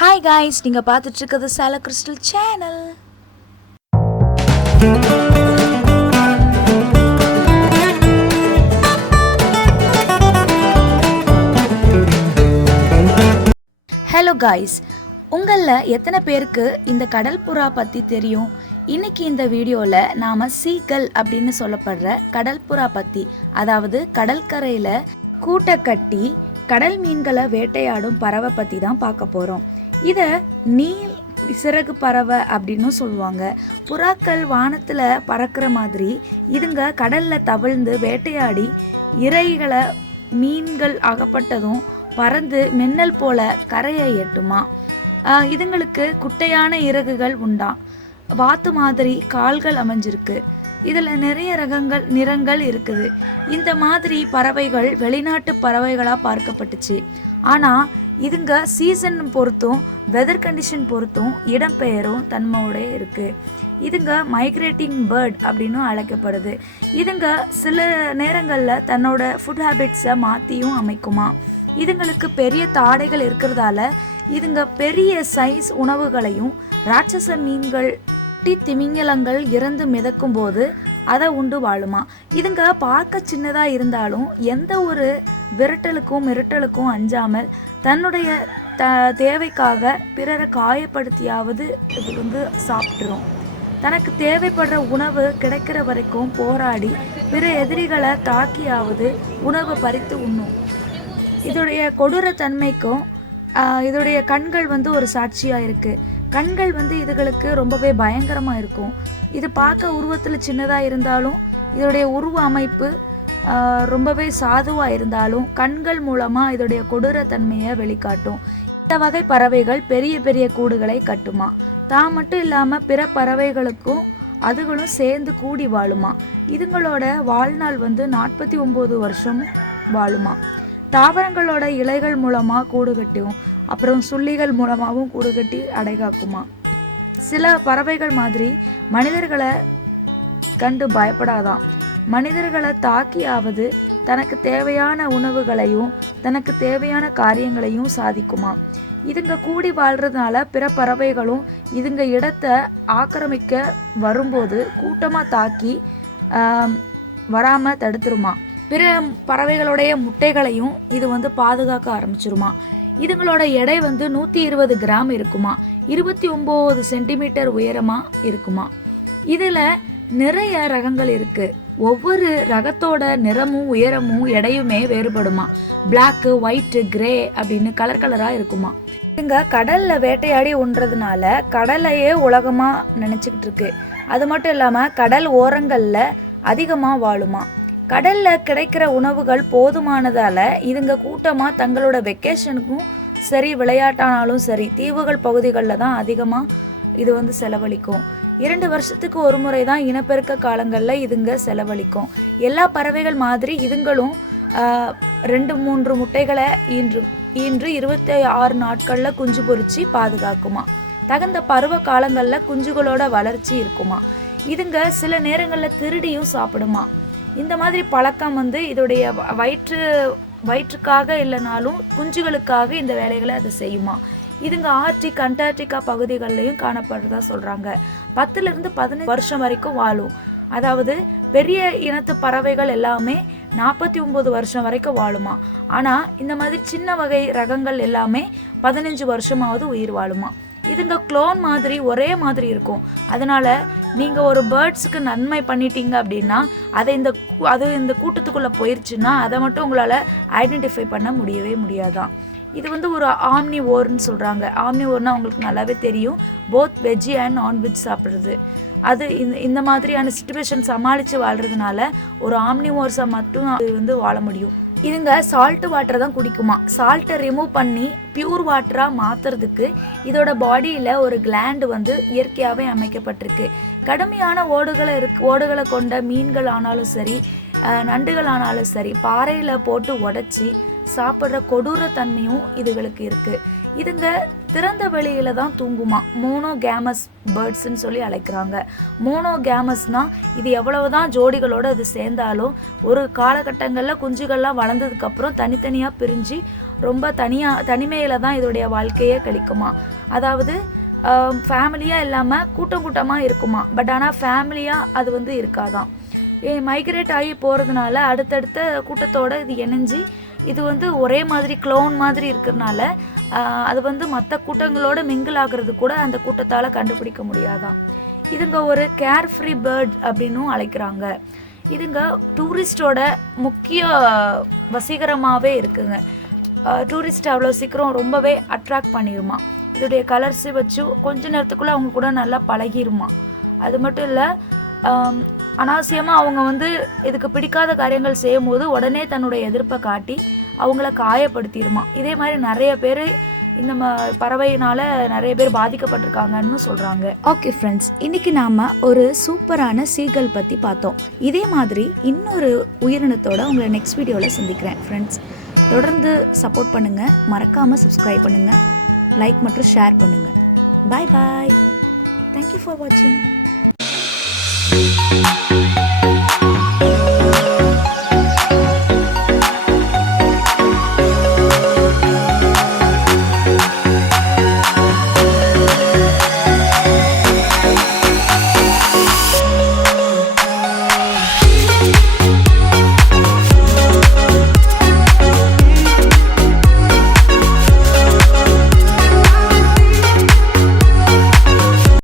Hi guys, நீங்கள் பார்த்துட்டு இருக்கிறது சேல கிறிஸ்டல் சேனல். ஹலோ காய்ஸ், உங்களில் எத்தனை பேருக்கு இந்த கடல் புறா பற்றி தெரியும்? இன்னைக்கு இந்த வீடியோவில் நாம் சீகல் அப்படின்னு சொல்லப்படுற கடல் புறா பற்றி, அதாவது கடற்கரையில் கூட்டை கட்டி கடல் மீன்களை வேட்டையாடும் பறவை பற்றி தான் பார்க்க போகிறோம். இதை நீல் சிறகு பறவை அப்படின்னு சொல்லுவாங்க. புறாக்கள் வானத்தில் பறக்கிற மாதிரி இதுங்க கடலில் தவழ்ந்து வேட்டையாடி இறைகளை மீன்கள் அகப்பட்டதும் பறந்து மின்னல் போல கரையை எட்டுமா. இதுங்களுக்கு குட்டையான இறகுகள் உண்டா, வாத்து மாதிரி கால்கள் அமைஞ்சிருக்கு. இதில் நிறைய நிறங்கள் இருக்குது. இந்த மாதிரி பறவைகள் வெளிநாட்டு பறவைகளாக பார்க்கப்பட்டுச்சு. ஆனால் இதுங்க சீசன் பொறுத்தும் வெதர் கண்டிஷன் பொறுத்தும் இடம்பெயரும் தன்மையோட இருக்குது. இதுங்க மைக்ரேட்டிங் பேர்ட் அப்படின்னு அழைக்கப்படுது. இதுங்க சில நேரங்களில் தன்னோட ஃபுட் ஹேபிட்ஸை மாற்றியும் அமைக்குமா. இதுங்களுக்கு பெரிய தாடைகள் இருக்கிறதால இதுங்க பெரிய சைஸ் உணவுகளையும் ராட்சச மீன்கள் திமிங்கலங்கள் இறந்து மிதக்கும் போது அதை உண்டு வாழுமா. இதுங்க பார்க்க சின்னதாக இருந்தாலும் எந்த ஒரு மிரட்டலுக்கும் அஞ்சாமல் தன்னுடைய தேவைக்காக பிறரை காயப்படுத்தியாவது இது சாப்பிட்டுரும். தனக்கு தேவைப்படுற உணவு கிடைக்கிற வரைக்கும் போராடி பிற எதிரிகளை தாக்கியாவது உணவை பறித்து உண்ணும். இதோடைய கொடூர தன்மைக்கும் இதோடைய கண்கள் ஒரு சாட்சியாக இருக்குது. கண்கள் இதுகளுக்கு ரொம்பவே பயங்கரமாக இருக்கும். இது பார்க்க உருவத்தில் சின்னதாக இருந்தாலும் இதோடைய உருவ அமைப்பு ரொம்பவே சாதுவாக இருந்தாலும் கண்கள் மூலமாக இதோடைய கொடூர தன்மையை வெளிக்காட்டும். இந்த வகை பறவைகள் பெரிய பெரிய கூடுகளை கட்டுமா. தான் மட்டும் இல்லாமல் பிற பறவைகளுக்கும் அதுகளும் சேர்ந்து கூடி வாழுமா. இதுங்களோட வாழ்நாள் 49 வருஷம் வாழுமா. தாவரங்களோட இலைகள் மூலமாக கூடு கட்டும், அப்புறம் சுள்ளிகள் மூலமாகவும் கூடு கட்டி அடைகாக்குமா. சில பறவைகள் மாதிரி மனிதர்களை கண்டு பயப்படாதான். மனிதர்களை தாக்கியாவது தனக்கு தேவையான உணவுகளையும் தனக்கு தேவையான காரியங்களையும் சாதிக்குமா. இதுங்க கூடி வாழ்கிறதுனால பிற பறவைகளும் இதுங்க இடத்தை ஆக்கிரமிக்க வரும்போது கூட்டமாக தாக்கி வராமல் தடுத்துருமா. பிற பறவைகளுடைய முட்டைகளையும் இது பாதுகாக்க ஆரம்பிச்சிருமா. இதுங்களோட எடை 120 கிராம் இருக்குமா. 29 சென்டிமீட்டர் உயரமாக இருக்குமா. இதில் நிறைய ரகங்கள் இருக்குது. ஒவ்வொரு ரகத்தோட நிறமும் உயரமும் எடையுமே வேறுபடுமா. பிளாக்கு, ஒயிட்டு, கிரே அப்படின்னு கலராக இருக்குமா. இதுங்க கடலில் வேட்டையாடி உண்றதுனால கடலையே உலகமாக நினச்சிக்கிட்டு இருக்கு. அது மட்டும் இல்லாமல் கடல் ஓரங்களில் அதிகமாக வாழுமா. கடலில் கிடைக்கிற உணவுகள் போதுமானதால் இதுங்க கூட்டமாக தங்களோட வெக்கேஷனுக்கும் சரி விளையாட்டானாலும் சரி தீவுகள் பகுதிகளில் தான் அதிகமாக இது செலவழிக்கும். 2 வருஷத்துக்கு ஒரு முறை தான் இனப்பெருக்க காலங்களில் இதுங்க செலவழிக்கும். எல்லா பறவைகள் மாதிரி இதுங்களும் 2-3 முட்டைகளை ஈன்று 26 நாட்களில் குஞ்சு பொறிச்சு பாதுகாக்குமா. தகுந்த பருவ காலங்களில் குஞ்சுகளோட வளர்ச்சி இருக்குமா. இதுங்க சில நேரங்களில் திருடியும் சாப்பிடுமா. இந்த மாதிரி பழக்கம் இதோடைய வயிற்றுக்காக இல்லைனாலும் குஞ்சுகளுக்காக இந்த வேலைகளை அதை செய்யுமா. இதுங்க ஆர்டிக், அண்டார்டிகா பகுதிகளிலையும் காணப்படுறதா சொல்கிறாங்க. 10 to 15 வருஷம் வரைக்கும் வாழும். அதாவது பெரிய இனத்து பறவைகள் எல்லாமே 49 வருஷம் வரைக்கும் வாழுமா. ஆனால் இந்த மாதிரி சின்ன வகை ரகங்கள் எல்லாமே 15 வருஷமாவது உயிர் வாழுமா. இதுங்க க்ளோன் மாதிரி ஒரே மாதிரி இருக்கும். அதனால் நீங்கள் ஒரு பேர்ட்ஸுக்கு நன்மை பண்ணிட்டீங்க அப்படின்னா அது இந்த கூட்டத்துக்குள்ளே போயிடுச்சுன்னா அதை மட்டும் உங்களால் ஐடென்டிஃபை பண்ண முடியாதான். இது ஒரு ஆம்னிவோர்னு சொல்கிறாங்க. ஆம்னிவோர்னால் உங்களுக்கு நல்லாவே தெரியும், போத் வெஜ்ஜி அண்ட் நான்வெஜ் சாப்பிட்றது. அது இந்த மாதிரியான சிச்சுவேஷன் சமாளித்து வாழ்கிறதுனால ஒரு ஆம்னிவோர்ஸை மட்டும் அது வாழ முடியும். இதுங்க சால்ட்டு வாட்டரை தான் குடிக்குமா. சால்ட்டை ரிமூவ் பண்ணி பியூர் வாட்டராக மாற்றுறதுக்கு இதோட பாடியில் ஒரு கிளாண்டு இயற்கையாகவே அமைக்கப்பட்டிருக்கு. கடுமையான ஓடுகளை கொண்ட மீன்கள் ஆனாலும் சரி, நண்டுகள் ஆனாலும் சரி, பாறையில் போட்டு உடச்சி சாப்பிட்ற கொடூர தன்மையும் இதுகளுக்கு இருக்குது. இதுங்க திறந்த வெளியில் தான் தூங்குமா. மோனோகேமஸ் பேர்ட்ஸ்ன்னு சொல்லி அழைக்கிறாங்க. மோனோகேமஸ்னால் இது எவ்வளவு தான் ஜோடிகளோடு அது சேர்ந்தாலும் ஒரு காலகட்டங்களில் குஞ்சுகள்லாம் வளர்ந்ததுக்கப்புறம் தனித்தனியாக பிரிஞ்சு ரொம்ப தனிமையில் தான் இதோடைய வாழ்க்கையே கழிக்குமா. அதாவது ஃபேமிலியாக இல்லாமல் கூட்டமாக இருக்குமா. பட் ஆனால் ஃபேமிலியாக அது வந்து இருக்காதான். மைக்ரேட் ஆகி போகிறதுனால அடுத்தடுத்த கூட்டத்தோடு இது இணைஞ்சி இது வந்து ஒரே மாதிரி க்ளோன் மாதிரி இருக்கிறதுனால அது வந்து மற்ற கூட்டங்களோட மிங்கிள் ஆகிறது கூட அந்த கூட்டத்தால் கண்டுபிடிக்க முடியாதான். இதுங்க ஒரு கேர் ஃப்ரீ பேர்ட் அப்படின்னும் அழைக்கிறாங்க. இதுங்க டூரிஸ்டோட முக்கிய வசீகரமாகவே இருக்குங்க. டூரிஸ்ட் அவ்வளோ சீக்கிரம் ரொம்பவே அட்ராக்ட் பண்ணிடுமா. இதோடைய கலர்ஸு வச்சு கொஞ்ச நேரத்துக்குள்ளே அவங்க கூட நல்லா பழகிருமா. அது மட்டும் இல்லை, அனாவசியமாக அவங்க வந்து இதுக்கு பிடிக்காத காரியங்கள் செய்யும்போது உடனே தன்னுடைய எதிர்ப்பை காட்டி அவங்கள காயப்படுத்திடுமா. இதே மாதிரி நிறைய பேர் இந்த பறவையினால் நிறைய பேர் பாதிக்கப்பட்டிருக்காங்கன்னு சொல்கிறாங்க. ஓகே ஃப்ரெண்ட்ஸ், இன்றைக்கி நாம் ஒரு சூப்பரான சீகல் பற்றி பார்த்தோம். இதே மாதிரி இன்னொரு உயிரினத்தோடு உங்களை நெக்ஸ்ட் வீடியோவில் சந்திக்கிறேன். ஃப்ரெண்ட்ஸ், தொடர்ந்து சப்போர்ட் பண்ணுங்கள், மறக்காமல் சப்ஸ்கிரைப் பண்ணுங்கள், லைக் மற்றும் ஷேர் பண்ணுங்கள். பாய் பாய். தேங்க்யூ ஃபார் வாட்சிங்.